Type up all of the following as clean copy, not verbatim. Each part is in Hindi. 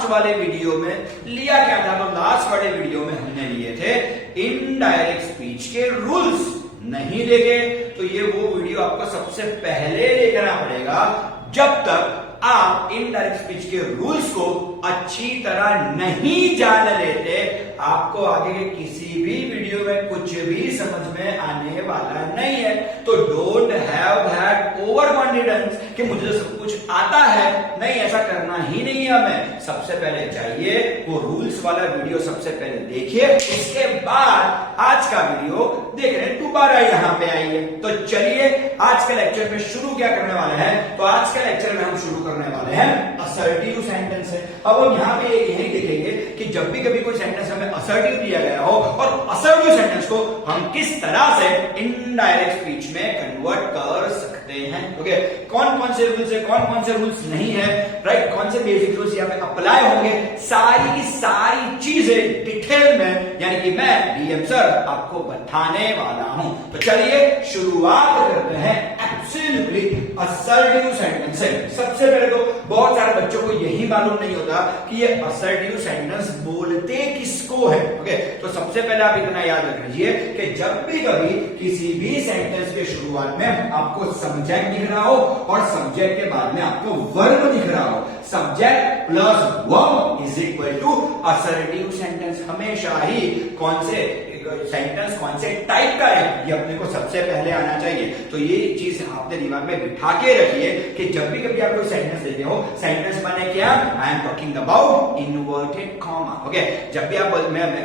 लास्ट वाले वीडियो में लिया क्या था? तो लास्ट वाले वीडियो में हमने लिए थे इनडायरेक्ट स्पीच के रूल्स। नहीं देखे तो ये वो वीडियो आपको सबसे पहले देखना पड़ेगा जब तक आप इनडायरेक्ट स्पीच के रूल्स को अच्छी तरह नहीं जान लेते। आपको आगे के किसी भी वीडियो में कुछ भी समझ में आने वाला नहीं है। तो don't have that over confidence कि मुझे तो सब कुछ आता है। नहीं, ऐसा करना ही नहीं है हमें। सबसे पहले जाइए वो रूल्स वाला वीडियो सबसे पहले देखिए, उसके बाद आज का वीडियो देख रहे हैं दोबारा यहां पे आइए। तो चलिए आज के लेक्चर में शुरू क्या करने वाले हैं? तो आज के लेक्चर में हम शुरू करने वाले हैं असर्टिव सेंटेंस है। अब हम यहाँ पे यही देखेंगे कि जब भी कभी कोई सेंटेंस हमें असर्टिव दिया गया हो और असर्टिव सेंटेंस को हम किस तरह से इनडायरेक्ट स्पीच में कन्वर्ट कर सकते हैं। ओके, कौन कौन से रूल्स है, कौन कौन से रूल्स नहीं है, राइट, कौन से बेसिक रूल्स यहाँ पे अप्लाई होंगे, सारी की सारी चीजें डिटेल में यानी कि मैं डीएम सर आपको बताने वाला हूं। तो चलिए शुरुआत करते हैं एब्सोल्युटली असर्टिव सेंटेंस से। सबसे पहले तो बहुत सारे बच्चों को यही मालूम नहीं होता कि ये असर्टिव सेंटेंस बोलते किसको है। ओके, तो सबसे पहले आप इतना याद रख लीजिए कि जब भी कभी किसी भी सेंटेंस के शुरुआत में आपको सब्जेक्ट दिख रहा हो और सब्जेक्ट के बाद में आपको वर्ब दिख रहा हो, subject plus verb is equal to assertive sentence. हमेशा ही कौन से सेंटेंस कौन से टाइप का है ये अपने को सबसे पहले आना चाहिए। तो ये चीज आपने दिमाग में बिठा के रखिए कि जब भी कभी आप कोई सेंटेंस देते हो, सेंटेंस माने क्या? I am talking about inverted comma. Okay, जब भी आप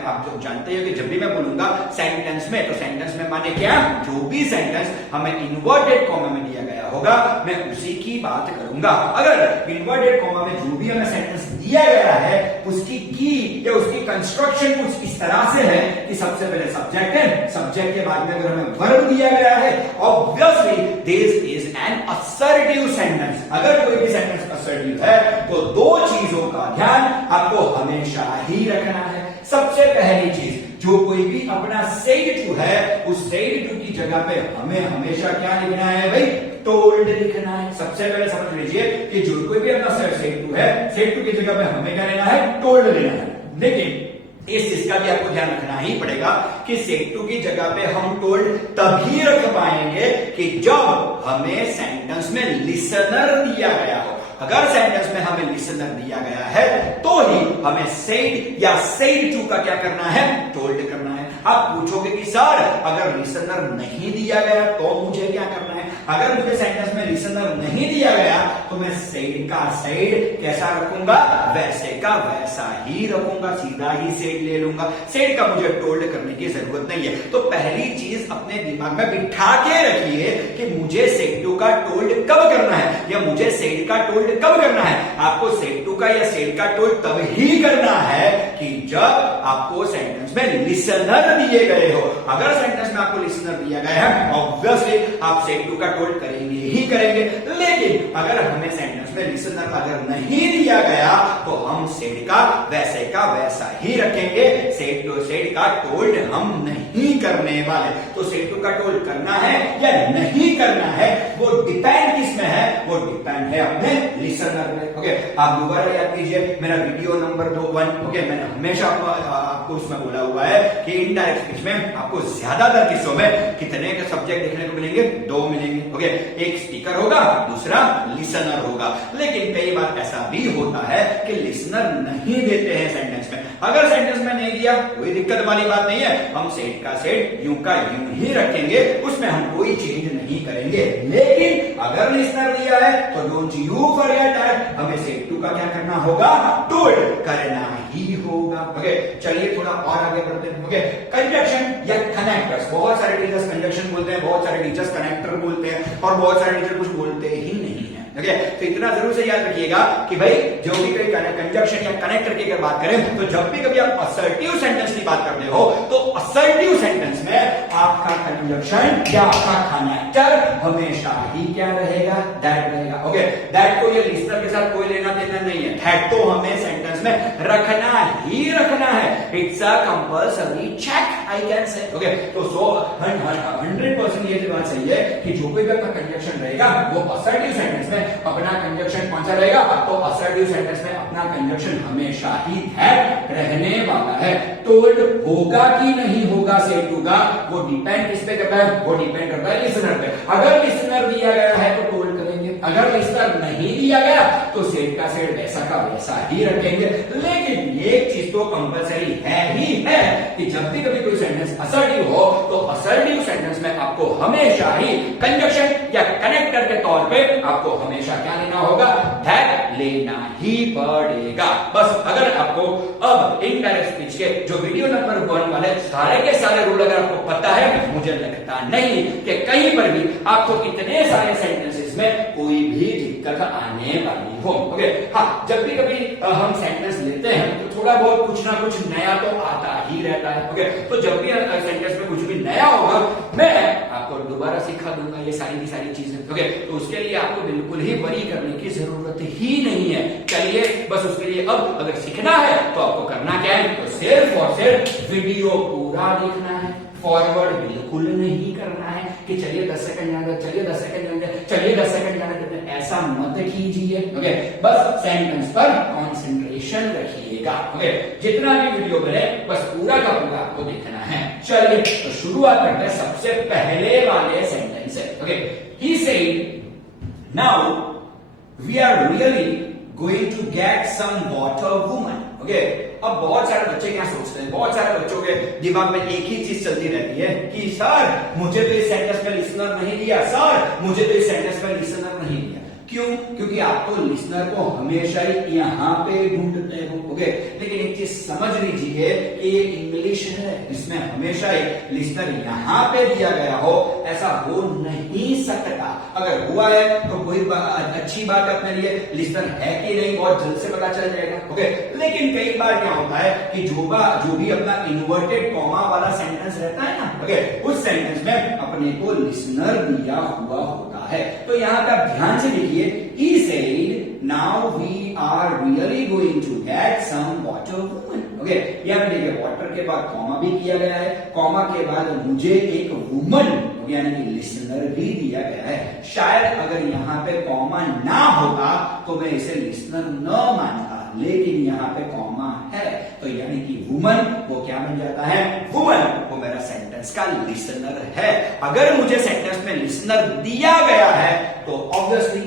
आप जो जानते हो कि जब भी मैं बोलूंगा सेंटेंस में, तो सेंटेंस में माने क्या? जो भी सेंटेंस हमें इनवर्टेड कॉमा में दिया गया होगा मैं उसी की बात करूंगा। अगर इनवर्टेड कॉमा में जो भी हमें सेंटेंस दिया गया है उसकी की या उसकी कंस्ट्रक्शन कुछ इस तरह से है कि सबसे पहले सब्जेक्ट है, सब्जेक्ट के बाद में अगर हमें वर्ब दिया गया है, obviously this is an assertive sentence. अगर कोई भी सेंटेंस असर्टिव है तो दो चीजों का ध्यान आपको हमेशा ही रखना है। सबसे पहली चीज, जो कोई भी अपना सेड टू है उस सेड टू की जगह पे हमें हमेशा क्या लिखना है भाई? टोल्ड लिखना है। सबसे पहले समझ लीजिए कि जो कोई भी अपना सेड टू है, सेड टू की जगह पे हमें क्या लेना है? टोल्ड लेना है। लेकिन इस चीज का भी आपको ध्यान रखना ही पड़ेगा कि सेड टू की जगह पे हम टोल्ड तभी रख पाएंगे कि जब हमें सेंटेंस में लिसनर दिया गया हो। अगर सेंटेंस में हमें लिसनर दिया गया है तो ही हमें सेड या सेड टू का क्या करना है? टोल्ड करना है। आप पूछोगे कि सर अगर लिसनर नहीं दिया गया तो मुझे क्या करना है? अगर मुझे सेंटेंस में लिसनर नहीं दिया गया तो मैं सेड का सेड कैसा रखूंगा? वैसे का वैसा ही रखूंगा, सीधा ही सेड ले लूंगा। सेड का मुझे टोल्ड करने की जरूरत नहीं है। तो पहली चीज अपने दिमाग में बिठा के रखिए कि मुझे सेड टू का टोल्ड कब करना है या मुझे सेड का टोल्ड कब करना है। आपको सेड टू का या सेड का टोल्ड तब ही करना है कि जब आपको सेंटेंस में लिसनर दिए गए हो। अगर सेंटेंस में आपको लिसनर दिया गया है ऑब्वियसली आप सेड टू का टोल्ड करेंगे ही करेंगे। लेकिन अगर हमें सेंटेंस में लिसनर अगर नहीं दिया गया तो हम सेड का वैसा ही रखेंगे। सेड का टोल्ड हम नहीं करने वाले। तो सेड टू का टोल्ड करना है या नहीं करना है वो डिपेंड किस में है? वो डिपेंड है अपने लिसनर में। ओके, आप दोबारा याद कीजिए मेरा वीडियो नंबर 1। ओके, मैंने हमेशा आपको उसमें बोला हुआ है कि इनडायरेक्ट स्पीच में आपको ज्यादातर किस्सों में कितने के सब्जेक्ट देखने को मिलेंगे? 2 मिलेंगे। ओके, एक स्पीकर होगा, दूसरा लिसनर होगा। लेकिन कई बार ऐसा भी होता है कि लिसनर नहीं देते हैं सेंटेंस में। अगर सेंटेंस में नहीं दिया कोई दिक्कत वाली बात नहीं है, हम सेड का सेड यूं का यूं ही रखेंगे, उसमें हम कोई चेंज नहीं करेंगे। लेकिन अगर लिसनर दिया है तो डोंट यू फॉरगेट दैट हमें सेड टू का क्या करना होगा? टोल्ड करना ही होगा। ओके, चलिए थोड़ा और आगे बढ़ते हैं। ओके, कंजक्शन या कनेक्टर्स, बहुत सारे टीचर्स कंजक्शन बोलते हैं, बहुत सारे टीचर्स कनेक्टर बोलते हैं और बहुत सारे टीचर कुछ बोलते ही नहीं है। ओके, तो इतना जरूर से याद रखिएगा कि भाई जो भी कोई कंजक्शन या कनेक्टर की अगर बात करें तो जब भी कभी आप असर्टिव सेंटेंस की बात करते हो तो असर्टिव सेंटेंस में आपका कंजक्शन या आपका कनेक्टर हमेशा ही क्या रहेगा? दैट रहेगा। ओके, दैट को ये लिसनर के साथ कोई लेना देना नहीं है। दैट तो हमें सेंटेंस में रखना ही रखना है। It's a compulsory check I can say. Okay, तो 100% ये बात सही है कि जो कोई भी अपना कंजक्शन रहेगा वो असर्टिव सेंटेंस में अपना कंजक्शन कौन सा रहेगा, तो असर्टिव सेंटेंस में अपना कंजक्शन हमेशा ही दैट रहने वाला है। टोल्ड होगा कि नहीं होगा सेड टू का, वो डिपेंड किस पे करता है, वो डिपेंड करता है लिसनर पे। अगर लिसनर दिया गया है तो टोल्ड करेंगे, अगर लिसनर नहीं दिया गया तो सेड का सेड वैसा का वैसा ही रखेंगे। लेकिन एक चीज तो कंपलसरी है ही है कि जब भी कभी कोई सेंटेंस असर्टिव हो तो असर्टिव सेंटेंस में आपको हमेशा ही कंजक्शन या कनेक्टर के तौर पे आपको हमेशा क्या लेना होगा, दैट लेना ही पड़ेगा। बस अगर आपको अब इनडायरेक्ट स्पीच के जो वीडियो नंबर 1 वाले सारे के सारे रूल अगर आपको पता है, मुझे लगता नहीं कि कहीं पर भी आपको इतने सारे सेंटेंसेस में कोई भी दिक्कत आने वाली हो। ओके, हाँ, जब भी कभी हम सेंटेंस लेते हैं तो थोड़ा बहुत कुछ ना कुछ नया तो आता ही रहता है। ओके, तो जब भी सेंटेंस में कुछ भी नया होगा मैं आपको दोबारा सिखा दूंगा ये सारी की सारी चीजें। ओके, तो उसके लिए आपको बिल्कुल ही वरी करने की जरूरत ही नहीं है। चलिए, बस उसके लिए अब अगर सीखना है तो आपको करना क्या है, तो सिर्फ और सिर्फ वीडियो पूरा देखना है, फॉरवर्ड बिल्कुल नहीं करना है कि चलिए 10 सेकंड जाने दे, चलिए 10 सेकंड जाने दे, चलिए 10 सेकंड जाने देते, ऐसा मत कीजिए। ओके, बस सेंटेंस पर कंसंट्रेशन रखिएगा। ओके, जितना भी वीडियो बने बस पूरा का पूरा आपको देखना है। चलिए, तो शुरुआत करते हैं सबसे पहले वाले सेंटेंस से। Okay, he said now we are really going to get some water woman. Okay, अब बहुत सारे बच्चे क्या सोचते हैं, बहुत सारे बच्चों के दिमाग में एक ही चीज चलती रहती है कि सर मुझे तो इस सेंटेंस में लिसनर नहीं दिया, सर मुझे तो इस सेंटेंस में लिसनर नहीं दिया। क्यों? क्योंकि आप तो लिसनर को हमेशा ही यहाँ पे ढूंढते हो। ओके, लेकिन एक चीज समझ लीजिए कि ये इंग्लिश है, इसमें हमेशा ही लिसनर यहाँ पे दिया गया हो ऐसा हो नहीं सकता। अगर हुआ है तो कोई अच्छी बात है अपने लिए, लिसनर है कि नहीं बहुत जल्द से पता चल जाएगा। ओके, लेकिन कई बार क्या होता है कि जो भी अपना इन्वर्टेड कॉमा वाला सेंटेंस रहता है ना, ओके, उस सेंटेंस में अपने को लिसनर दिया हुआ होता है। तो यहाँ पे आप ध्यान से देखिए, he said now we are really going to get some water woman। Okay, यहाँ पे देखिए वाटर के बाद कॉमा भी किया गया है, कॉमा के बाद मुझे एक वुमन यानी कि लिसनर भी दिया गया है। शायद अगर यहाँ पे कॉमा ना होता तो मैं इसे लिसनर न मानता, लेकिन यहाँ पे कॉमा है तो यानी कि वुमन वो क्या बन जाता है, वुमन वो मेरा सेंटेंस का लिसनर है। अगर मुझे सेंटेंस में लिसनर दिया गया है तो ऑब्वियसली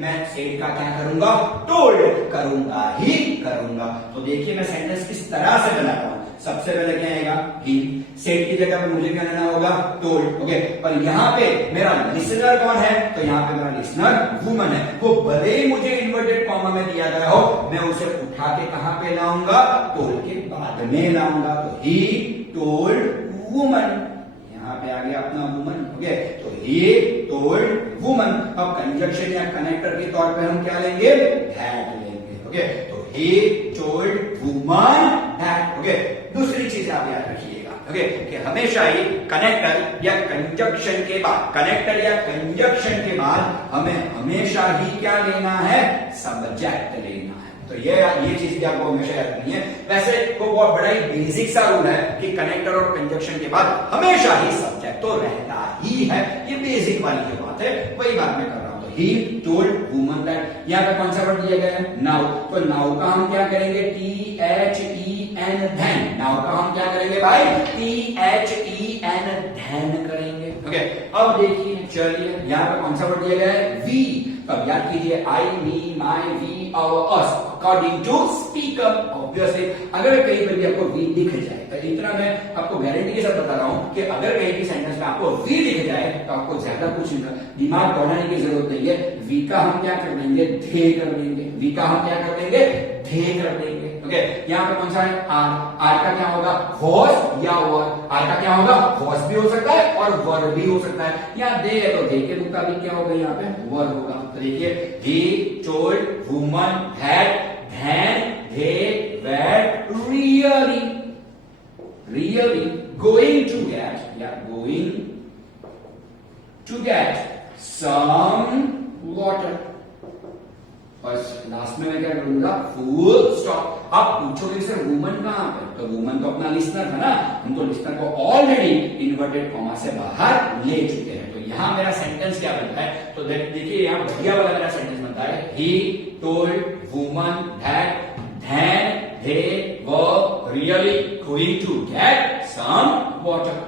मैं सेड का क्या करूंगा, टोल्ड करूंगा ही करूंगा। तो देखिए मैं सेंटेंस किस तरह से बनाता हूं। सबसे पहले क्या आएगा, ही, सेड की जगह पर मुझे क्या लेना होगा, टोल्ड। ओके, और यहाँ पे मेरा लिसनर कौन है, तो यहाँ पे मेरा लिसनर वुमन है। वो भले ही मुझे इन्वर्टेड कॉमा में दिया गया हो, मैं उसे उठा के कहां पे लाऊंगा, टोल्ड के बाद में लाऊंगा। तो ही टोल्ड वुमन, यहाँ पे आ गया अपना वुमन। ओके, तो ही टोल्ड वुमन। अब कंजक्शन या कनेक्टर के तौर पे हम क्या लेंगे, दैट लेंगे। ओके, तो he told woman that. Okay, दूसरी चीज आप याद रखिएगा, ओके, कि हमेशा ही कनेक्टर या कंजक्शन के बाद, कनेक्टर या कंजक्शन के बाद हमें हमेशा ही क्या लेना है, सब्जेक्ट लेना है। तो ये चीज भी आपको हमेशा याद रखनी है। वैसे वो बहुत बड़ा ही बेसिक सा रूल है कि कनेक्टर और कंजक्शन के बाद हमेशा ही सब्जेक्ट तो रहता ही है। ये बेसिक वाली जो बात है वही बात मैं कर रहा हूं। तो ही टोल्ड वुमन दैट, यहाँ पे कौन सा वर्ड दिया गया है, नाउ। तो नाउ का हम क्या करेंगे, THEN, धैन। नाउ का हम क्या करेंगे भाई, THEN, धैन करेंगे। ओके, अब देखिए, चलिए यहाँ पे कौन सा वर्ड दिया गया है, वी। अब याद कीजिए, आई, मी, माई, वी और अस अकॉर्डिंग टू स्पीकर। ऑब्वियसली अगर कहीं पर भी आपको वी दिख जाए, तो इतना मैं आपको गारंटी के साथ बता रहा हूं कि अगर कहीं भी सेंटेंस में आपको वी दिख जाए तो आपको ज्यादा कुछ दिमाग बढ़ाने की जरूरत नहीं है। वी का हम क्या कर देंगे, धे कर देंगे। वी का हम क्या कर देंगे, धे कर देंगे। ओके, यहाँ पे कौन सा है, आर। आर का क्या होगा, वॉज या वर। आर का क्या होगा, वॉज भी हो सकता है और वर भी हो सकता है। यहाँ दे है तो दे के मुताबिक क्या होगा, यहाँ पे वर होगा। तो देखिए, he told woman that then they were really going to get some water। और लास्ट में मैं क्या करूंगा, फुल स्टॉप। आप पूछोगे सर वुमन कहां पे, तो वुमन तो अपना लिसनर था ना, हम तो लिसनर को ऑलरेडी इन्वर्टेड कॉमा से बाहर ले चुके हैं। तो यहां मेरा सेंटेंस क्या बनता है, तो देखिए यहां बढ़िया वाला मेरा सेंटेंस बनता है, he told woman that then they were really going to get some water.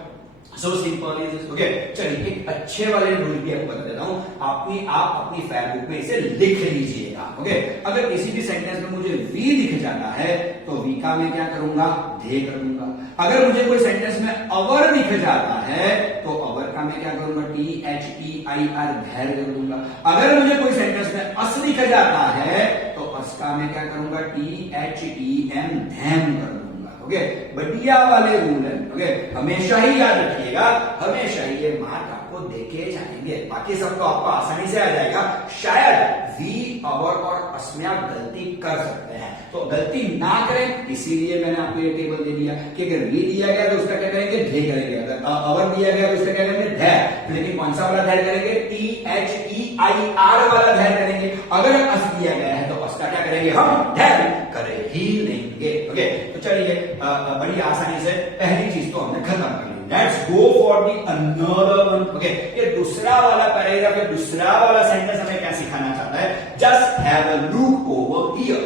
So simple is this. Okay, चलिए एक अच्छे वाले रूल भी आपको बता देता हूं, आप अपनी फेयरबुक में इसे लिख लीजिएगा। ओके, अगर किसी भी सेंटेंस में मुझे वी दिख जाता है तो वी का मैं क्या करूंगा, दे करूंगा। अगर मुझे कोई सेंटेंस में अवर दिख जाता है तो अवर का मैं क्या करूंगा, THEIR धैर्य कर दूंगा। अगर मुझे कोई सेंटेंस में अस दिख जाता है तो अस का मैं क्या करूंगा, THEM धैम कर दूंगा। ओके, बढ़िया वाले रूल है। ओके, हमेशा ही याद रखिएगा, हमेशा ही ये मार्क आपको देके जाएंगे, बाकी सबको आपको आसानी से आ जाएगा। शायद वी, अवर और अस में आप गलती कर सकते हैं, तो गलती ना करें इसीलिए मैंने आपको ये टेबल दे दिया कि अगर वी दिया गया तो उसका क्या करेंगे, ढे करेंगे। अगर अवर दिया गया तो उसका क्या करेंगे, धैर्य। लेकिन कौन सा वाला धैर्य करेंगे, THEIR वाला धैर्य करेंगे। अगर अस दिया गया है तो अस का क्या करेंगे, हम धैर्य कर ही लेंगे। ओके, तो चलिए बड़ी आसानी से पहली चीज तो हमने खत्म कर ली। Let's go for the another one. Okay, ये दूसरा वाला पैराग्राफ या दूसरा वाला सेंटेंस हमें क्या सिखाना चाहता है, just have a look over here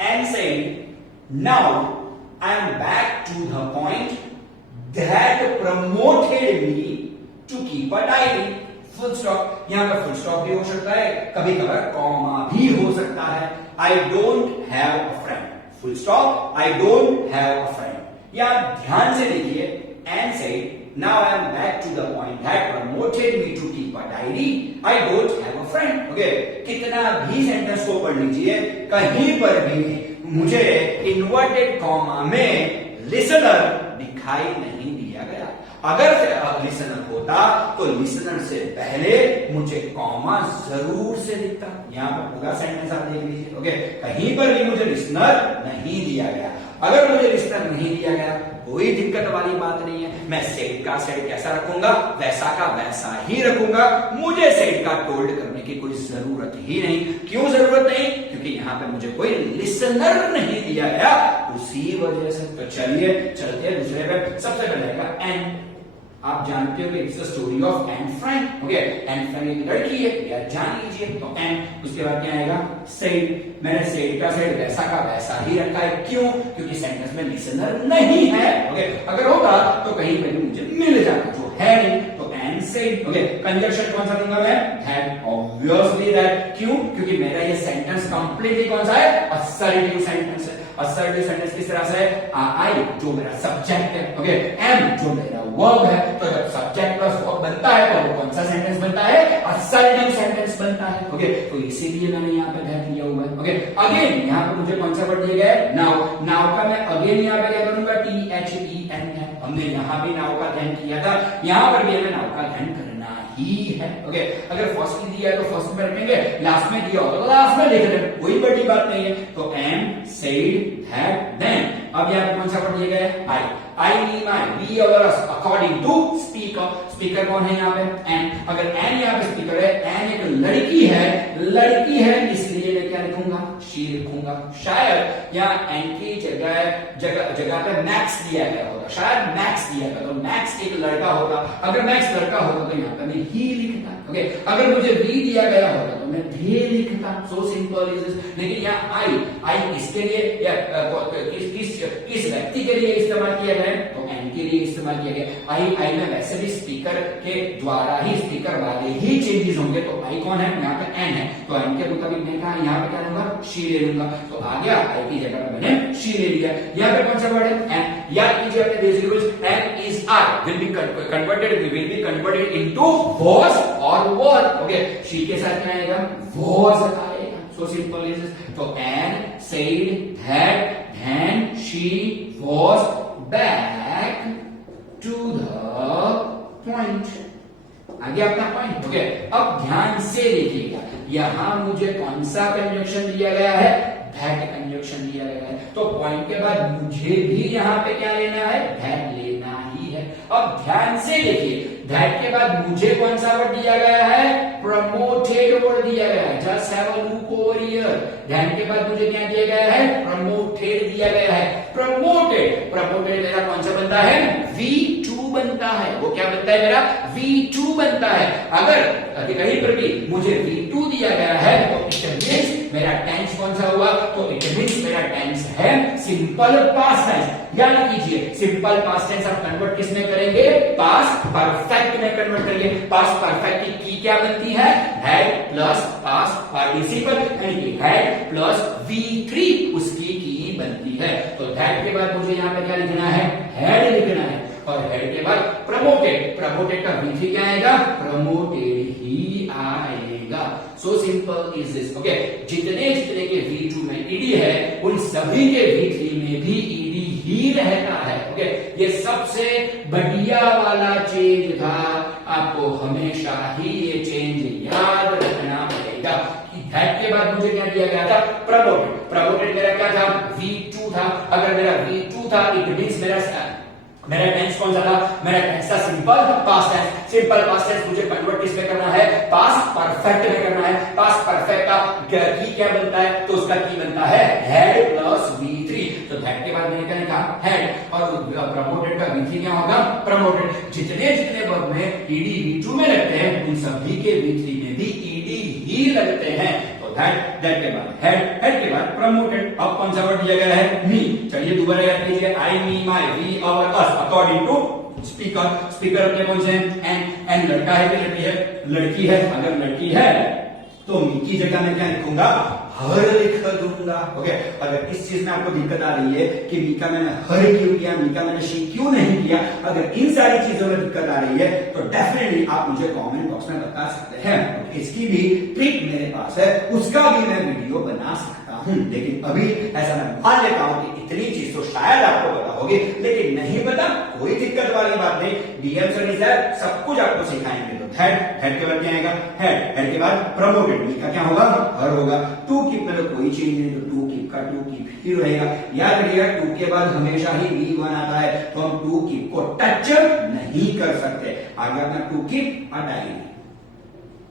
and say now I am back to the point that promoted me to keep a diary. Full stop, यहां पर फुल स्टॉप भी हो सकता है, कभी कभार कॉमा भी हो सकता है। I don't have a friend, full stop, I don't have a friend. या ध्यान से देखिए, and say now I am back to the point that promoted me to keep a diary, I don't have a friend. Okay, कितना भी सेंटेंस को पढ़ लीजिए, कहीं पर भी मुझे इन्वर्टेड कॉमा में लिसनर दिखाई नहीं दिया गया। अगर लिसनर होता तो लिसनर से पहले मुझे कॉमा जरूर से दिखता। यहां पर पूरा सेंटेंस आप देख लीजिए। ओके, कहीं पर भी मुझे लिसनर नहीं दिया गया। अगर मुझे लिसनर नहीं दिया गया कोई दिक्कत वाली बात नहीं है, मैं सेड का सेड कैसा रखूंगा, वैसा का वैसा ही रखूंगा। मुझे सेड का टोल्ड करने की कोई जरूरत ही नहीं। क्यों जरूरत नहीं, क्योंकि यहां पे मुझे कोई लिसनर नहीं दिया गया, उसी वजह से। तो चलिए चलते हैं दूसरे पे। सबसे पहले का एंड, आप जानते हो कि it's the story of Anne Frank. Okay, Anne Frank एक लड़की है, यार जान लीजिए। तो एन, उसके बाद क्या आएगा, सेड। मैंने सेड का सेड वैसा का वैसा ही रखा है। क्यों, क्योंकि सेंटेंस में लिसनर नहीं है। ओके, अगर होता तो कहीं पे भी मुझे मिल जाता, जो है नहीं। तो एन सेड। ओके, कंजंक्शन कौन सा दूंगा मैं, हैड, ऑब्वियसली दैट। क्यों, क्योंकि मेरा ये सेंटेंस कंप्लीटली कौन सा है, असर्टिव सेंटेंस है। असर्टिव सेंटेंस किस तरह से है, आई जो मेरा सब्जेक्ट है, ओके, एम जो मेरा वर्ब है। तो जब सब्जेक्ट प्लस वर्ब बनता है तो वो कौन सा सेंटेंस बनता है, असर्टिव सेंटेंस बनता है। ओके, तो इसीलिए मैंने यहाँ पे ध्यान दिया हुआ है। ओके, अगेन यहाँ पे मुझे कौन सा वर्ड दिया गया है, नाउ। नाउ का मैं अगेन यहाँ पे क्या करूंगा, THEN है। हमने यहाँ भी नाउ का ध्यान किया था, यहाँ पर भी हमें नाउ का ध्यान करना ही है। ओके, अगर फर्स्ट में दिया है तो फर्स्ट में रखेंगे, लास्ट में दिया हो तो लास्ट में लिख देंगे, कोई बड़ी बात नहीं है। तो एम, सेड, दैट, देन। अब यहाँ पे कौन सा वर्ड दिया गया है, आई, मी, माई, वी और अस, अकॉर्डिंग टू स्पीकर। स्पीकर कौन है यहाँ पे, एन। अगर एन यहाँ पे स्पीकर है, एन एक लड़की है, लड़की है इसलिए मैं क्या लिखूंगा, शी लिखूंगा। शायद यहाँ एन की जगह पे मैक्स दिया गया होगा, शायद मैक्स दिया गया, तो मैक्स एक लड़का होगा। अगर मैक्स लड़का होगा तो यहाँ पे मैं ही लिखता। ओके, अगर मुझे वी दिया गया होगा तो मैं धे लिखता। सो सिंपल इज दिस। लेकिन यहाँ आई किसके लिए या किस व्यक्ति के लिए इस्तेमाल किया गया, तो एन के लिए इस्तेमाल किया गया। आई में वैसे भी स्पीकर के द्वारा ही, स्पीकर वाले ही चेंजेस होंगे। तो आई कौन है, यहाँ पे एन है, तो एन के मुताबिक मैं कहा यहाँ पे क्या लूंगा, शी ले लूंगा। तो आ गया, आई की जगह पे मैंने शी ले लिया। यहाँ पे कौन सा वर्ड है, एन। याद कीजिए अपने basic rules, am is are will be converted into was और वर। ओके, शी के साथ क्या आएगा, वाज आएगा। So simple is. तो and said that then she was back to the point। आगे अपना पॉइंट। ओके, अब ध्यान से देखिएगा, यहां मुझे कौन सा कंजंक्शन दिया गया है, दैट कंजंक्शन दिया गया है। तो पॉइंट के बाद मुझे भी यहां पे क्या लेना है, दैट लेना ही है। अब ध्यान से देखिए, दैट के बाद मुझे कौन सा वर्ड दिया गया है? प्रमोटेड वर्ड दिया गया है। Just have a look over here. That के बाद मुझे क्या दिया गया है? प्रमोटेड दिया गया है। प्रमोटेड, प्रमोटेड मेरा कौन सा बनता है? V2 बनता है। वो क्या बनता है मेरा? V2 बनता है। अगर कहीं पर भी मुझे V2 दिया गया है तो इट मींस मेरा टेंस कौन सा हुआ? तो इट मींस मेरा टेंस है सिंपल पास्ट टेंस। याद कीजिए, सिंपल पास्ट टेंस आप कन्वर्ट किस में करेंगे? पास्ट परफेक्ट में कन्वर्ट करेंगे। पास्ट परफेक्ट की क्या बनती है? हैड प्लस पास्ट पार्टिसिपल, यानी कि हैड प्लस V3 उसकी की बनती है। तो दैट के बाद मुझे यहाँ पे क्या लिखना है? हैड लिखना है। और हेड के बाद प्रमोटेड, प्रमोटेड का V3 क्या आएगा? प्रमोटेड ही आएगा। So simple is this. Okay, जितने जितने के V2 में ईडी है उन सभी के V3 में भी ईडी ही रहता है। ओके, ये सबसे बढ़िया वाला चेंज था। आपको हमेशा ही ये चेंज याद रखना पड़ेगा कि दैट के बाद मुझे क्या दिया गया था? प्रमोटेड। प्रमोटेड मेरा क्या था? V2 था। अगर मेरा V2 था इट मींस मेरा टेंस कौन सा था? मेरा टेंस था simple past tense. Simple past tense मुझे कन्वर्ट किस में करना है? पास्ट परफेक्ट में करना है। पास्ट परफेक्ट का की क्या बनता है? तो उसका की बनता है हैड प्लस V3। तो दैट के बाद मैंने क्या लिखा? हैड। और प्रमोटेड का V3 क्या होगा? प्रमोटेड। जितने जितने वर्ब में ईडी V2 में लगते हैं उन सभी के V3 में भी ईडी ही लगते हैं। दैट के बाद हेड के बाद प्रमोटेड। अब कौन सा वर्ड दिया गया है? मी। चलिए दोबारा याद कीजिए, I, me, my, we, our, us according to speaker. Speaker अपने कौन से हैं? एंड लड़का है कि लड़की है? लड़की है। अगर लड़की है तो मी की जगह में क्या लिखूंगा? हर लिख दूंगा। ओके, अगर इस चीज में आपको दिक्कत आ रही है कि मी का मैंने हर क्यों किया, मी का मैंने शी क्यों नहीं किया, अगर इन सारी चीजों में दिक्कत आ रही है तो डेफिनेटली आप मुझे कमेंट बॉक्स में बता सकते हैं। इसकी भी ट्रिक मेरे पास है, उसका भी मैं वीडियो बना सकता हूं। लेकिन अभी ऐसा मैं मान लेता हूं कि इतनी चीज तो शायद आपको पता होगी, लेकिन नहीं पता कोई दिक्कत वाली बात नहीं। डीएम सर इज दैट, सब कुछ आपको सिखाएंगे। तो हेड के बाद क्या आएगा? हेड के बाद प्रमोटेड, मी का क्या होगा? हर होगा। टू कीप में तो कोई चेंज नहीं, तो टू कीप का टू कीप ही रहेगा। याद रखिएगा, टू के बाद हमेशा ही V1 आता है, तो हम टू कीप को टच नहीं कर सकते। आगे अपना टू कीप हटाइए।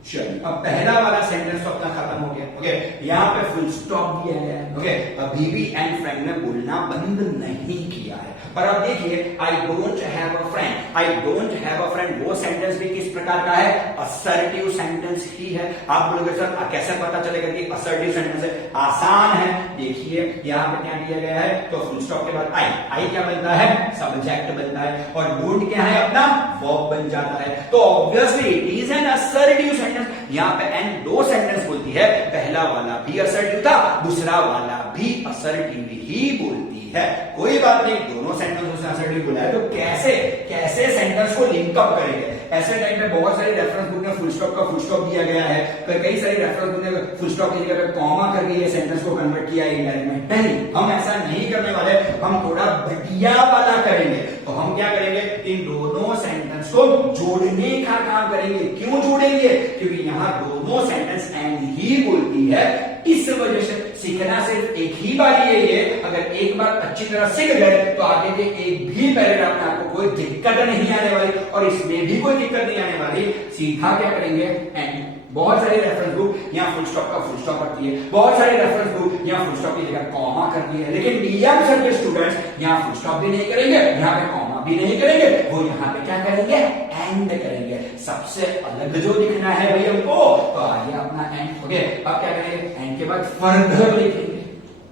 चलिए, अब पहला वाला सेंटेंस तो अपना खत्म हो गया। ओके, यहाँ पे फुल स्टॉप दिया गया है। ओके, अभी भी एंड फ्रेंड ने बोलना बंद नहीं किया है। पर अब देखिए, आई don't have a friend. I don't have a friend वो सेंटेंस भी किस प्रकार का है? असर्टिव सेंटेंस ही है। आप बोलोगे सर कैसे पता चलेगा कि असर्टिव सेंटेंस है? आसान है। देखिए यहाँ पे क्या दिया गया है? तो फुल स्टॉप के बाद आई क्या बनता है? सब्जेक्ट बनता है। और डोंट क्या है? अपना वर्ब बन जाता है। तो obviously it is an assertive sentence. यहाँ पे एन दो सेंटेंस बोलती है, पहला वाला भी असर्टिव था, दूसरा वाला भी असर्टिव ही बोलती है। कोई बात नहीं, दोनों सेंटेंस उसने असर्टिव बोला है, तो कैसे सेंटेंस को लिंकअप करेंगे? ऐसे टाइम पे बहुत सारी रेफरेंस बुक में फुल स्टॉप का फुल स्टॉप दिया गया है, कई सारी रेफरेंस बुक ने फुल स्टॉप की जगह पे कॉमा करके ये सेंटेंस को कन्वर्ट किया है इंडायरेक्ट में। नहीं, हम ऐसा नहीं करने वाले, हम थोड़ा बढ़िया वाला करेंगे। तो हम क्या करेंगे? इन दोनों सेंटेंस को जोड़ने का काम करेंगे। क्यों जोड़ेंगे? क्योंकि यहाँ दोनों सेंटेंस एंड ही बोलती है। इस वजह से सीखना सिर्फ एक ही बार ही है। अगर एक बार अच्छी तरह सीख गए तो आगे के एक भी पैराग्राफ में आपको कोई दिक्कत नहीं आने वाली, और इसमें भी कोई दिक्कत नहीं आने वाली। सीधा क्या करेंगे? एंड। बहुत सारी रेफरेंस बुक यहाँ फुल स्टॉप का फुल स्टॉप करती है, बहुत सारी रेफरेंस बुक यहाँ फुल स्टॉप की जगह कॉमा करती है। लेकिन डीएम सर के स्टूडेंट्स यहाँ फुल स्टॉप भी नहीं करेंगे, यहाँ पे कॉमा भी नहीं करेंगे, वो यहाँ पे क्या करेंगे? एंड करेंगे। सबसे अलग जो लिखना है भाई हमको, तो आगे अपना एंड हो गया। अब क्या करेंगे? एंड के बाद फर्दर लिखेंगे।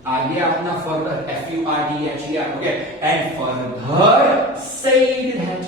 आगे अपना फर्दर FURDHER हो गया। And further said that.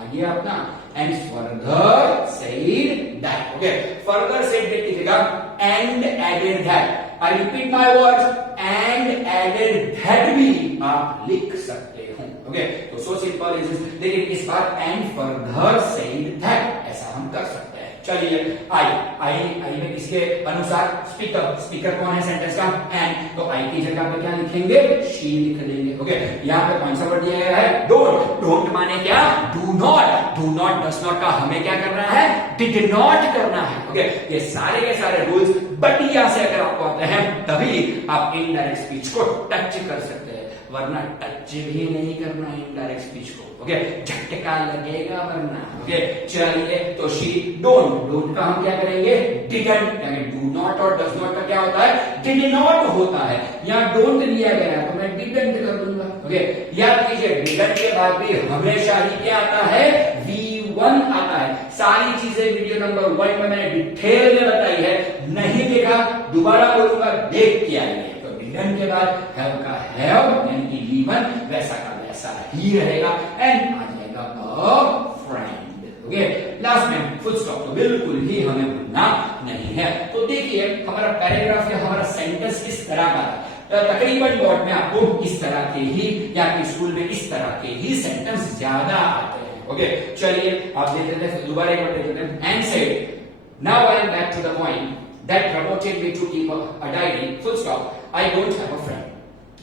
आगे अपना and further said that. Okay, further said that की जगह and added that. I repeat my words, and added that भी आप लिख सकते हो। ओके, तो सो सिंपल इज दिस। लेकिन इस बार एंड फर्दर सेड दैट ऐसा हम कर सकते हैं। चलिए आई में किसके अनुसार स्पीकर कौन है सेंटेंस का एन, तो आई की जगह पे क्या लिखेंगे शी लिख देंगे। ओके यहाँ पे कौन सा वर्ड दिया गया है डोंट माने क्या डू नॉट डस नॉट का हमें क्या करना है डिड नॉट करना है। ओके ये सारे के सारे रूल्स बढ़िया से अगर आपको आते हैं तभी आप इनडायरेक्ट स्पीच को टच कर सकते हैं, वरना टच भी नहीं करना इनडायरेक्ट स्पीच को। ओके झटका लगेगा वरना। ओके चलिए तो शी डोंट का हम क्या करेंगे डिडंट, यानी डू नॉट और डज नॉट का क्या होता है डिड नॉट होता है। यहाँ डोंट लिया गया है तो मैं डिडंट कर दूंगा। ओके याद कीजिए डिडंट के बाद भी हमेशा ही क्या आता है V1 आता है। सारी चीजें वीडियो नंबर 1 में मैंने डिटेल में बताई है, नहीं देखा दोबारा बोलूंगा देख के आइए। तो डिडंट के बाद हैव का हैव यानी कि V1 वैसा का वैसा ही रहेगा एंड आ जाएगा अ फ्रेंड। ओके लास्ट में फुल स्टॉप तो बिल्कुल ही हमें भूलना नहीं है। तो देखिए हमारा पैराग्राफ या हमारा सेंटेंस किस तरह का है, तकरीबन बोर्ड में आपको इस तरह के ही या स्कूल में इस तरह के ही सेंटेंस ज्यादा आते हैं। ओके चलिए आप देख लेते हैं दोबारा एक बार देख लेते हैं and said now I am back to the point that promoted me to keep a diary full stop I don't have a friend.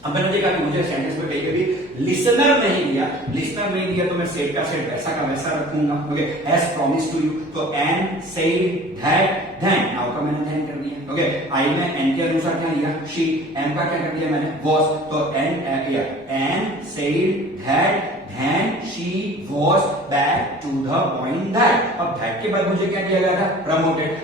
अब मैंने देखा कि मुझे सेंटेंस में कहीं कभी लिसनर नहीं दिया, लिसनर नहीं दिया तो मैं सेड का सेड वैसा का वैसा रखूंगा। Okay as promise to you तो and said that then now का मैंने देन कर दिया। ओके आई में एन के अनुसार क्या लिया शी, एम का क्या कर दिया मैंने वाज, तो and said that then she was back to the point that, अब that के बाद मुझे क्या दिया गया था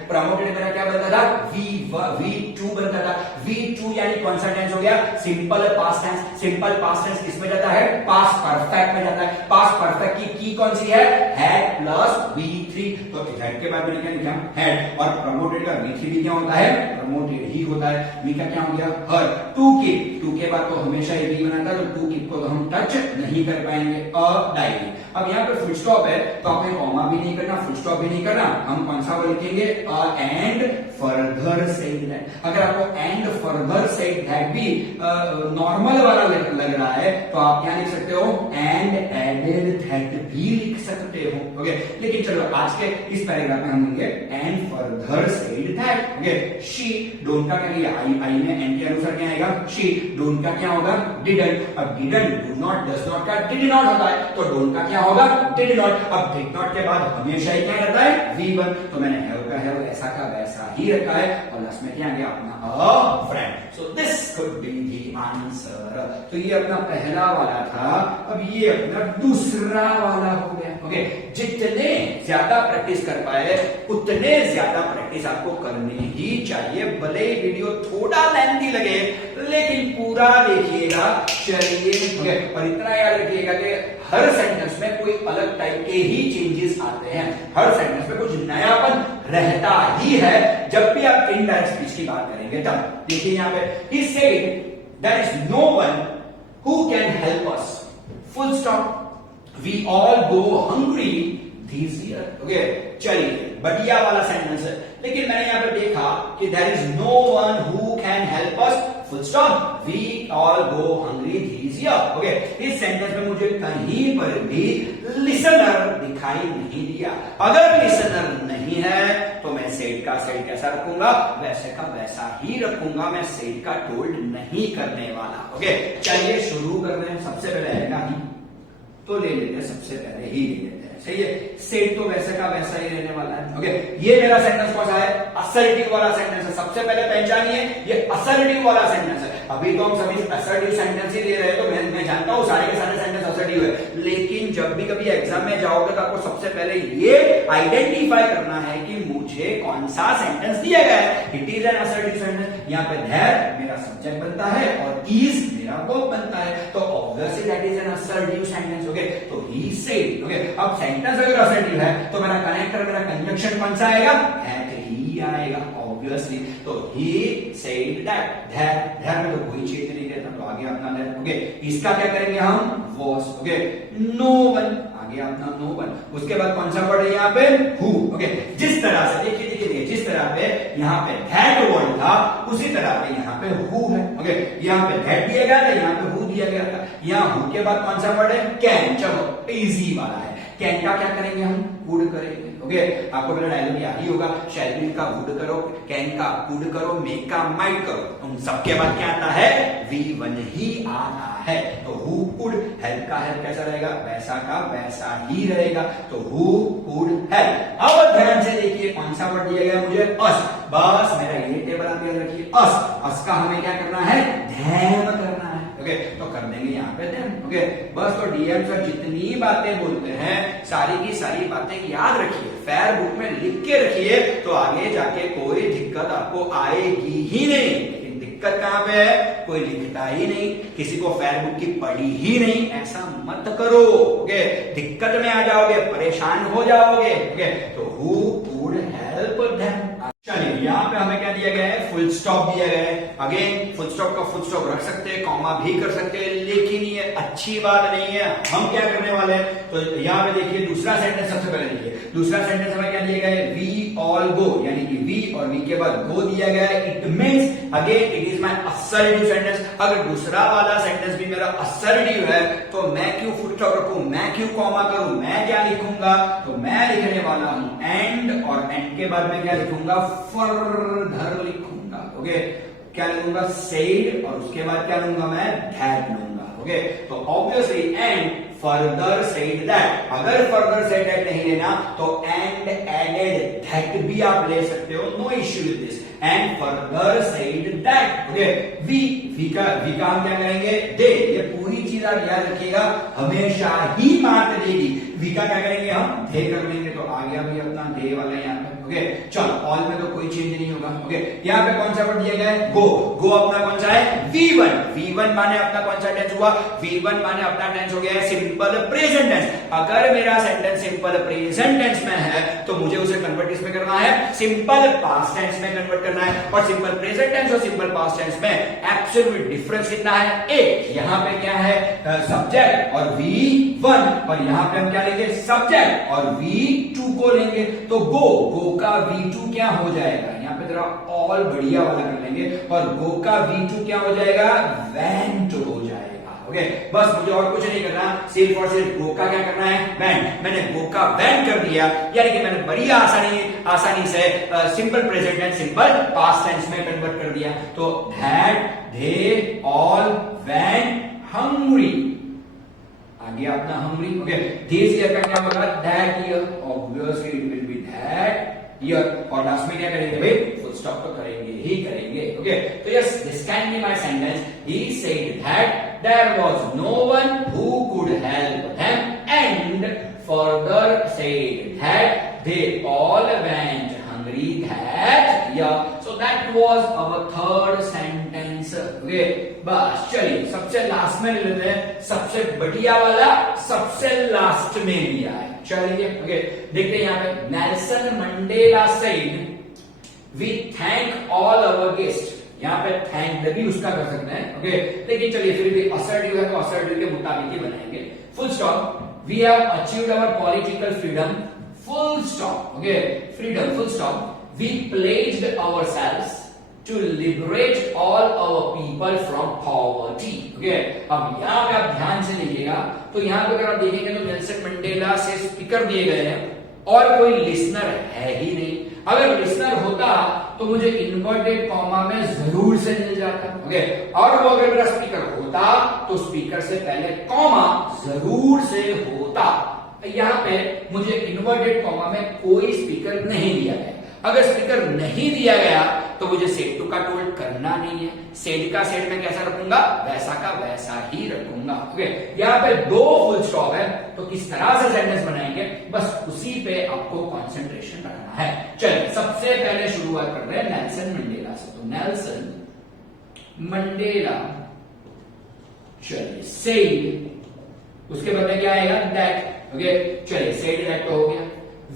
प्रमोटेड मेरा क्या बनता था V2 बनता था। V2 यानी कौन सा टेंस हो गया simple past tense. Simple past tense किसमें जाता है पास्ट परफेक्ट में जाता है। पास्ट परफेक्ट की कौन सी है हैड प्लस V3, तो हैड के बाद मैंने क्या लिखा हैड, और प्रमोटेड का V3 भी क्या होता है प्रमोटेड ही होता है। मी का क्या हो गया हर। टू के बाद तो हमेशा ये भी बना था, तो टू कीप को तो हम टच नहीं कर पाएंगे अ डायरी। अब यहाँ पे फुल स्टॉप है तो आपने कॉमा भी नहीं करना फुल स्टॉप भी नहीं करना, हम कौन सा लिखेंगे एंड फर्दर सेड दैट। अगर आपको एंड फर्दर सेड दैट भी नॉर्मल वाला लग रहा है तो आप क्या लिख सकते हो एंड एडेड दैट भी लिख सकते हो। ओके लेकिन चलो आज के इस पैराग्राफ में हम लिखेंगे and further said that. Okay she don't का क्या किया आई में एंड के अनुसार क्या आएगा शी, डोंट का क्या होगा डिडंट। अब didn't do not does not का डिड नॉट होता है तो डोंट का क्या होगा डिड नॉट। अब डिड नॉट के बाद हमेशा ही क्या रहता है V1, तो मैंने हैव का हैव ऐसा का वैसा ही रखा है और लास्ट में क्या आ गया अपना अ friend. So this could be the answer. तो ये अपना पहला वाला था, अब ये अपना दूसरा वाला हो गया। ओके जितने ज्यादा प्रैक्टिस कर पाए उतने ज्यादा प्रैक्टिस आपको करनी ही चाहिए, भले ही वीडियो थोड़ा लेंथी लगे लेकिन पूरा देखिएगा। चलिए और इतना याद रखिएगा कि हर सेंटेंस में कोई अलग टाइप के ही चेंजेस आते हैं, हर सेंटेंस में कुछ नयापन रहता ही है जब भी आप इनडायरेक्ट स्पीच की बात करेंगे तब। देखिए यहाँ पे he said there is no one who can help us full stop we all go hungry this year। Okay चलिए बढ़िया वाला सेंटेंस है, लेकिन मैंने यहाँ पे देखा कि there is no one who can help us full stop we all go hungry this year। Okay इस सेंटेंस में मुझे कहीं पर भी लिसनर दिखाई नहीं दिया। अगर लिसनर नहीं है तो मैं सेड का सेड कैसा रखूंगा वैसे का वैसा ही रखूंगा, मैं सेड का टोल्ड नहीं करने वाला। ओके चलिए शुरू कर रहे हैं। सबसे पहले आएगा ही तो ले लेते हैं, सबसे पहले ही ले लेते हैं। सही है सेड तो वैसे का वैसा ही रहने वाला है। ओके ये मेरा सेंटेंस कौन सा है असर्टिव वाला सेंटेंस है। सबसे पहले पहचानिए ये असर्टिव वाला सेंटेंस है। अभी तो हम सभी असर्टिव सेंटेंस ही ले रहे हैं तो मैं जानता हूं सारे के सारे सेंटेंस असर्टिव है, लेकिन जब भी कभी एग्जाम में जाओगे तो आपको सबसे पहले ये आइडेंटिफाई करना है कि मुझे कौन सा सेंटेंस दिया गया है। It is an assertive sentence. यहाँ पे दैट मेरा सब्जेक्ट बनता है और इज मेरा वर्ब बनता है, तो obviously that is an assertive sentence. Okay तो ही सेड। ओके अब सेंटेंस अगर असर्टिव है तो मेरा कनेक्टर मेरा कंजंक्शन कौन सा आएगा दैट ही आएगा ऑब्वियसली। तो ही सेड दैट दैट में तो कोई चीज नहीं रहता तो आगे अपना दैट। ओके इसका क्या करेंगे हम वाज। ओके नो वन आगे अपना नो वन। उसके बाद कौन सा वर्ड है यहाँ पे हु। ओके जिस तरह से देखिए जिस तरह पे यहाँ पे दैट वर्ड था उसी तरह पे यहाँ पे हु है। ओके यहाँ पे दैट दिया गया था, यहाँ पे हु दिया गया था। यहाँ हु के बाद कौन सा वर्ड है कैन। चलो इजी वाला है कैन का क्या करेंगे हम? वुड करेंगे। ओके, आपको मेरा डायलॉग याद ही होगा, शैल का वुड करो, कैन का वुड करो, मेक का माइट करो। उन सबके बाद क्या आता है? V1 ही आता है। तो हु वुड हेल्प का हेल्प कैसा रहेगा? वैसा का वैसा ही रहेगा। तो हु वुड हेल्प। अब ध्यान से देखिए कौन सा वर्ड दिया गया मुझे? अस। बस मेरा ये टेबल आप याद रखिए, अस। अस का हमें क्या करना है? धैम करना है। ओके, तो कर देंगे यहाँ पे धैम। ओके, बस तो डीएम सर जितनी बातें बोलते हैं सारी की सारी बातें याद रखिए, फेयर बुक में लिख के रखिए, तो आगे जाके कोई दिक्कत आपको आएगी ही नहीं। लेकिन दिक्कत कहां पे है? कोई लिखता ही नहीं, किसी को फेयर बुक की पढ़ी ही नहीं, ऐसा मत करो। ओके, दिक्कत में आ जाओगे, परेशान हो जाओगे। ओके, तो हु वुड हेल्प देम। चलिए यहाँ पे हमें क्या दिया गया है? फुल स्टॉप दिया गया है। अगेन फुल स्टॉप का फुल स्टॉप रख सकते हैं, कॉमा भी कर सकते हैं, लेकिन ये अच्छी बात नहीं है। हम क्या करने वाले हैं? तो यहाँ पे देखिए दूसरा सेंटेंस सबसे पहले देखिए, दूसरा सेंटेंस हमें क्या दिया गया है? वी ऑल गो, यानी कि वी और वी के बाद गो दिया गया है। It means again it is my assertive sentence. अगर दूसरा वाला सेंटेंस भी मेरा असर्टिव है तो मैं क्यों फुल स्टॉप रखूं? मैं क्यों कॉमा करूं? मैं क्या लिखूंगा? तो मैं लिखने वाला हूं एंड, और एंड के बाद में क्या लिखूंगा? फर्दर लिखूंगा। ओके, क्या लिखूंगा? सेड, और उसके बाद क्या लूंगा मैं? दैट लूंगा। ओके, तो obviously and further said that. अगर फर्दर सेड दैट नहीं लेना तो एंड एडेड दैट भी आप ले सकते हो, no issue with this. And further said that. Okay, we का हम क्या करेंगे? दे। ये पूरी चीज आप याद रखिएगा, हमेशा ही मार्क देगी। वी का क्या करेंगे हम? दे कर लेंगे, तो आ गया भी अपना दे वाला यहाँ पे। ओके, चलो ऑल में तो कोई चेंज नहीं होगा। ओके, यहाँ पे कौन सा वर्ड दिया गया है? गो। गो अपना कौन सा है? V1। V1 माने अपना कौन सा टेंस हुआ? V1 माने अपना टेंस हो गया है सिंपल प्रेजेंट टेंस। अगर मेरा सेंटेंस सिंपल प्रेजेंट टेंस में है तो मुझे उसे कन्वर्ट किसमें करना है? सिंपल पास्ट टेंस में कन्वर्ट करना है। और सिंपल प्रेजेंट टेंस और सिंपल पास्ट टेंस में एब्सोल्यूट डिफरेंस कितना है? एक। यहाँ पे क्या है? सब्जेक्ट और V1, और यहाँ पे हम क्या लेंगे? सब्जेक्ट और V2 को लेंगे। तो गो का V2 क्या हो जाएगा? यहाँ पे जरा ऑल बढ़िया वाला कर लेंगे, और गो का V2 क्या हो जाएगा? वेंट हो जाएगा। ओके, बस मुझे और कुछ नहीं करना, सिर्फ और सिर्फ गो का क्या करना है? वेंट। मैंने गो का वेंट कर दिया, यानी कि मैंने बड़ी आसानी से simple present tense simple past tense में कन्वर्ट कर दिया। तो that, they, all went hungry. आ गया अपना हंग्री। ओके, दिस ईयर का क्या होगा? That year. Obviously it will be that year. और लास्ट में क्या करेंगे भाई? फुल स्टॉप तो करेंगे ही करेंगे। ओके, तो yes, this can be my sentence. He said that there was no one who could help them and further said that they all went hungry that year. So that was our third sentence. Okay, बस चलिए सबसे लास्ट में ले लेते हैं, सबसे बढ़िया वाला सबसे लास्ट में लिया है। चलिए ओके, देखते हैं यहाँ पे Nelson Mandela said we thank all our guest. यहाँ पे थैंक भी उसका कर सकते हैं। ओके, लेकिन चलिए फिर भी असर्टिव है तो असर्टिव के मुताबिक ही बनाएंगे। Full stop, we have achieved our political freedom, full stop. Okay, freedom, full stop. We pledged ourselves to liberate all our people from poverty. Okay, अब यहाँ पे आप ध्यान से देखिएगा, तो यहाँ पे अगर आप देखेंगे तो नेल्सन मंडेला से स्पीकर दिए गए हैं और कोई लिसनर है ही नहीं। अगर लिसनर होता तो मुझे इन्वर्टेड कॉमा में जरूर से मिल जाता। ओके, और वो अगर मेरा स्पीकर होता तो स्पीकर से पहले कॉमा जरूर से होता। यहाँ पे मुझे इन्वर्टेड कॉमा में कोई स्पीकर नहीं दिया गया। अगर स्पीकर नहीं दिया गया तो मुझे सेड टू का टोल्ड करना नहीं है। सेड का सेड में कैसा रखूंगा? वैसा का वैसा ही रखूंगा। ओके, यहाँ पे दो फुल स्टॉप है, तो किस तरह से सेंटेंस बनाएंगे बस उसी पे आपको कंसंट्रेशन रखना है। चलिए सबसे पहले शुरुआत कर रहे हैं नेल्सन मंडेला से। तो नेल्सन मंडेला, चलिए सेड, उसके बाद में क्या आएगा? दैट। ओके, चलिए सेड दैट तो हो गया।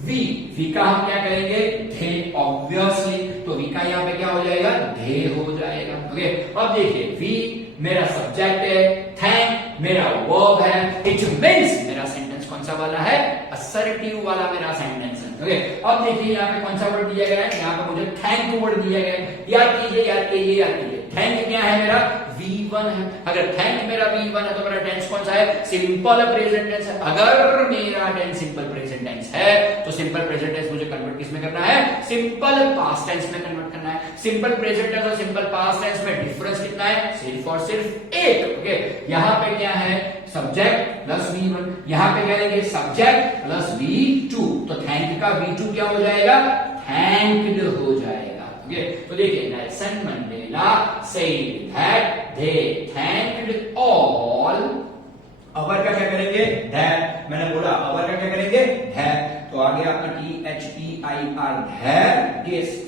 वी का हम क्या करेंगे? धे, ऑब्वियसली। तो वी का यहाँ पे क्या हो जाएगा? धे हो जाएगा। ओके, अब देखिए वी मेरा सब्जेक्ट है, थैंक मेरा वर्ब है, इट मींस मेरा सेंटेंस कौन सा वाला है? असर्टिव वाला मेरा सेंटेंस है। ओके, अब देखिए यहाँ पे कौन सा वर्ड दिया गया है? यहाँ पे मुझे थैंक वर्ड दिया गया है। याद कीजिए। थैंक क्या है मेरा? V1 है। अगर थैंक मेरा V1 है तो मेरा टेंस कौन सा है? सिंपल प्रेजेंट टेंस है। अगर मेरा टेंस सिंपल प्रेजेंट टेंस है तो सिंपल प्रेजेंट टेंस मुझे कन्वर्ट किस में करना है? सिंपल पास्ट टेंस में कन्वर्ट करना है। सिंपल प्रेजेंट टेंस और सिंपल पास्ट टेंस में डिफरेंस कितना है? सिर्फ और सिर्फ एक। ओके, यहां पे क्या है? सब्जेक्ट प्लस V1, यहां पे क्या लेंगे? सब्जेक्ट प्लस V2, तो थैंक का V2 क्या हो जाएगा? थैंक्ड हो जाएगा। ओके, तो देखिए Nelson Mandela said that they thanked all. Our का क्या करेंगे? दैट। मैंने बोला अवर का क्या करेंगे? दैट। तो आगे आपका THEIR दैट गेस्ट्स।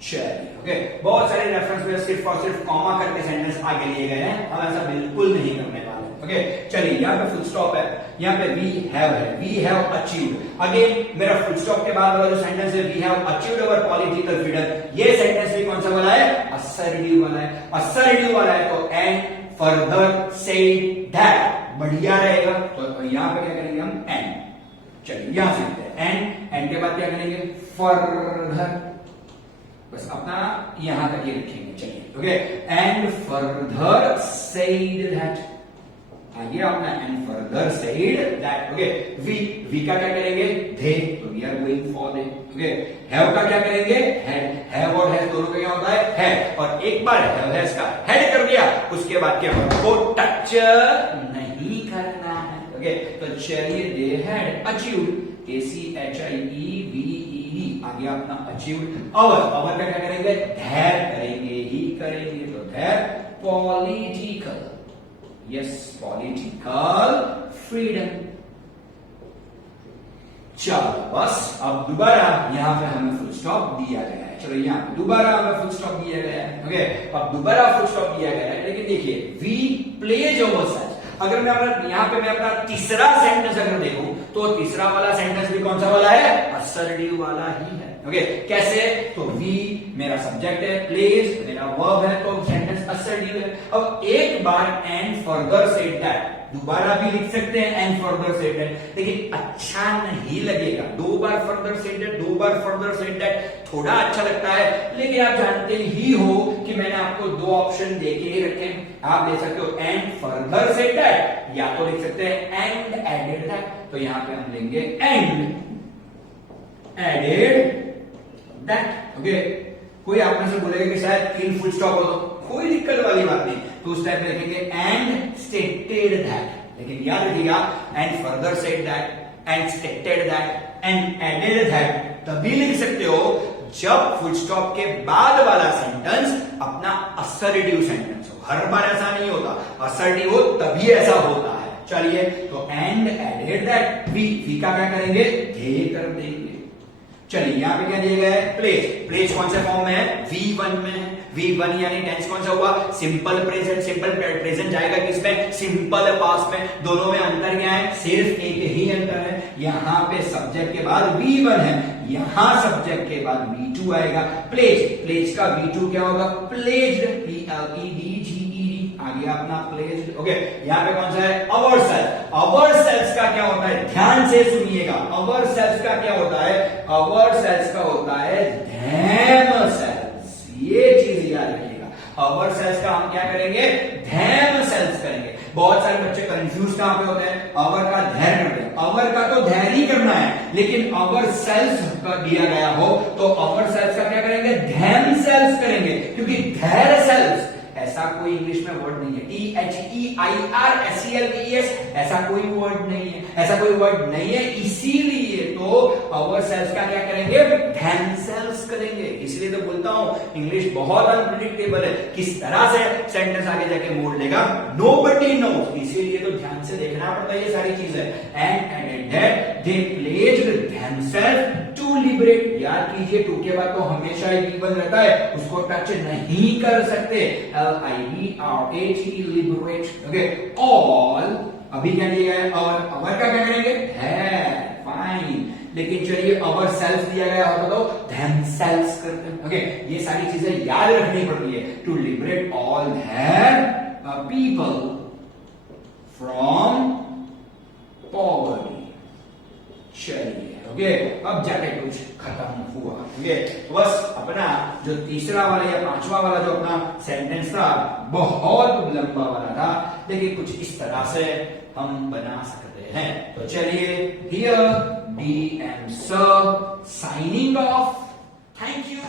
चलिए, ओके, बहुत सारे रेफरेंस में सिर्फ और सिर्फ कॉमा करके सेंटेंस आगे लिए गए हैं, हम ऐसा बिल्कुल नहीं करने वाले। ओके, चलिए, यहाँ पे फुल स्टॉप है, यहाँ पे वी हैव है, वी हैव अचीव्ड। अगेन मेरा फुल स्टॉप के बाद वाला जो सेंटेंस है, we have achieved our political freedom, ये सेंटेंस भी कौन सा वाला है? असर्टिव वाला है। असर्टिव वाला है तो एंड फर्दर सेड दैट बढ़िया रहेगा। तो यहाँ पे क्या करेंगे हम? एंड। चलिए, यहां से एंड के बाद क्या करेंगे? फर्दर। बस अपना यहां तक ही रखेंगे। चलिए, okay, and further said that. आगे अपना and further said that. Okay, we का क्या करेंगे? दे, तो we are going for they. Okay, have का क्या करेंगे? हैड। हैव और हैज दोनों का क्या होता है? हैड। और एक बार हैव हैज का हैड कर दिया, उसके बाद क्या होगा? वो टच नहीं करना है। ओके, तो चलिए, दे हैड अचीव्ड, ACHIEVED, आगे अपना अचीव्ड। अवर का क्या करेंगे? धैर करेंगे ही करेंगे, तो धैर पॉलिटिकल, यस, पॉलिटिकल फ्रीडम। चलो, बस अब दोबारा यहां पे हमें फुल स्टॉप दिया गया है। चलो, यहां पे दोबारा हमें फुल स्टॉप दिया गया है। ओके, अब दोबारा फुल स्टॉप दिया गया है, लेकिन देखिए, वी प्लेज ओवर सच। अगर मैं अपना यहां पे मैं अपना तीसरा सेंटेंस अगर देखूं तो तीसरा वाला सेंटेंस भी कौन सा वाला है? असर्टिव वाला ही है। ओके, कैसे? तो वी मेरा सब्जेक्ट है, प्लेज मेरा वर्ब है, तो सेंटेंस असर्टिव है। अब एक बार एंड फर्दर सेड दैट दोबारा भी लिख सकते हैं, एंड फर्दर सेड दैट, लेकिन अच्छा नहीं लगेगा। दो बार फर्दर सेड दैट, दो बार फर्दर सेड दैट थोड़ा अच्छा लगता है, लेकिन आप जानते ही हो कि मैंने आपको दो ऑप्शन देके ही रखे हैं। आप ले सकते हो एंड फर्दर सेड दैट, या तो लिख सकते हैं एंड एडेड दैट। तो यहां पे हम लेंगे एंड एडेड दैट। ओके, कोई आप में से बोलेगा कि शायद 3 फुल स्टॉप हो, तो कोई दिक्कत वाली बात नहीं, तो उस टाइप में लिखेंगे एंड स्टेटेड दैट। लेकिन याद रखिएगा, and further said that, and stated that, and added that तभी लिख सकते हो जब फुल स्टॉप के बाद वाला सेंटेंस अपना असर्टिव सेंटेंस हो। हर बार ऐसा नहीं होता, असर्टिव हो तभी ऐसा होता है। चलिए, तो एंड एडेड दैट, वी का क्या करेंगे? दे कर देंगे। चलिए, यहां पे क्या दिया गया है? प्लेज। प्लेज कौन से फॉर्म में है? V1 में है। V1 यानी टेंस कौन सा हुआ? Simple present. सिंपल प्रेजेंट जाएगा किसमें? सिंपल पास्ट में। दोनों में अंतर क्या है? सिर्फ एक ही अंतर है, यहां पे सब्जेक्ट के बाद V1 है, यहां सब्जेक्ट के बाद V2 आएगा। प्लेज, प्लेज का V2 क्या होगा? प्लेज्ड, PLEDGED, आगे अपना प्लेज्ड। ओके, यहां पे कौन सा है? Our self. अवर सेल्फ का क्या होता है? ध्यान से सुनिएगा, अवर सेल्फ का क्या होता है? अवर सेल्फ का होता है धैम सेल्स। ये चीज याद रखिएगा, अवर सेल्स का हम क्या करेंगे? धैम सेल्स करेंगे। बहुत सारे बच्चे कंफ्यूज कहां पे होते हैं? अवर का धैर्य करते हैं। अवर का तो धैर्य ही करना है, लेकिन अवर सेल्स का दिया गया हो तो अवर सेल्स का क्या करेंगे? धैम सेल्स करेंगे, क्योंकि धैर्य सेल्स ऐसा कोई इंग्लिश में वर्ड नहीं है। THEIRSELVES ऐसा कोई वर्ड नहीं है, ऐसा कोई वर्ड नहीं है, इसीलिए तो अवर सेल्स का क्या करेंगे? धैम सेल्स करेंगे। इसलिए तो बोलता हूं इंग्लिश बहुत अनप्रिडिक्टेबल है, किस तरह से सेंटेंस आगे जाके मोड़ लेगा नोबडी नोज। इसीलिए तो ध्यान से देखना पड़ता है ये सारी चीजें। And added that they pledged themselves to liberate. याद कीजिए, टू के बाद तो हमेशा ही V1 रहता है, उसको टच नहीं कर सकते। LIBERAT, liberate. ओके, ऑल अभी क्या दिया है? और अवर का क्या करेंगे? है, फाइन। लेकिन चलिए, अवर सेल्फ दिया गया होता तो themselves करते हैं। ओके, ये सारी चीजें याद रखनी पड़ती है। To liberate all their people from poverty। चलिए, ओके, अब जाके कुछ खत्म हुआ। ओके, तो बस अपना जो तीसरा वाला या पांचवा वाला जो अपना सेंटेंस था बहुत लंबा वाला था, देखिए कुछ इस तरह से हम बना सकते हैं। तो चलिए, here D and sir signing off, thank you.